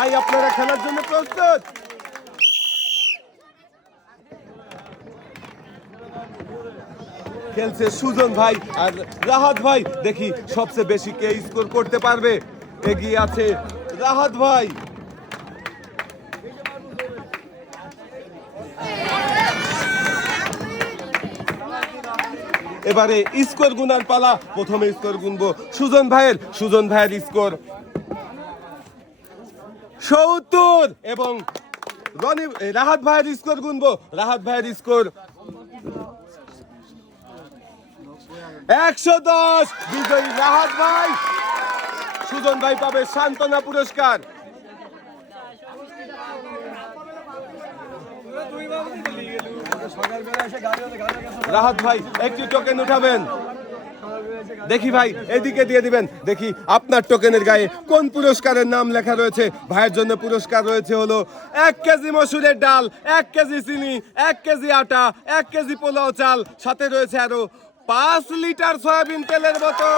ভাই, আপনারা খেলার জন্য প্রস্তুত? খেলছে সুজন ভাই আর রাহাত ভাই। দেখি সবচেয়ে বেশি কে স্কোর করতে পারবে? এগিয়ে আছে রাহাত ভাই। এবারে স্কোর গুনার পালা, প্রথমে স্কোর গুনবো সুজন ভাইয়ের। সুজন ভাইয়ের স্কোর সত্তর এবং রনি রাহাত ভাইয়ের স্কোর গুনবো। রাহাত ভাইয়ের স্কোর একশো দশ। বিজয়ী রাহাত ভাই। সুজন ভাই পাবে সান্ত্বনা পুরস্কার। রাহাত ভাই, একটি টোকেন উঠাবেন। দেখি ভাই, এদিকে দিয়ে দিবেন। দেখি আপনার টোকেনের গায়ে কোন পুরস্কারের নাম লেখা রয়েছে। ভাইয়ের জন্য পুরস্কার রয়েছে হলো এক কেজি মসুরের ডাল, এক কেজি চিনি, এক কেজি আটা, এক কেজি পোলাও চাল, সাথে রয়েছে আরও পাঁচ লিটার সয়াবিন তেলের বোতল।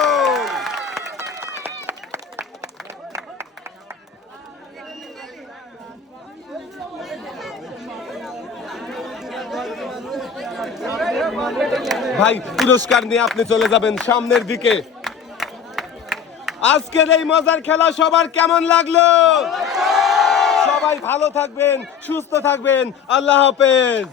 ভাই, পুরস্কার নিয়ে আপনি চলে যাবেন সামনের দিকে। আজকের এই মজার খেলা সবার কেমন লাগল? সবাই ভালো থাকবেন, সুস্থ থাকবেন। আল্লাহ হাফেজ।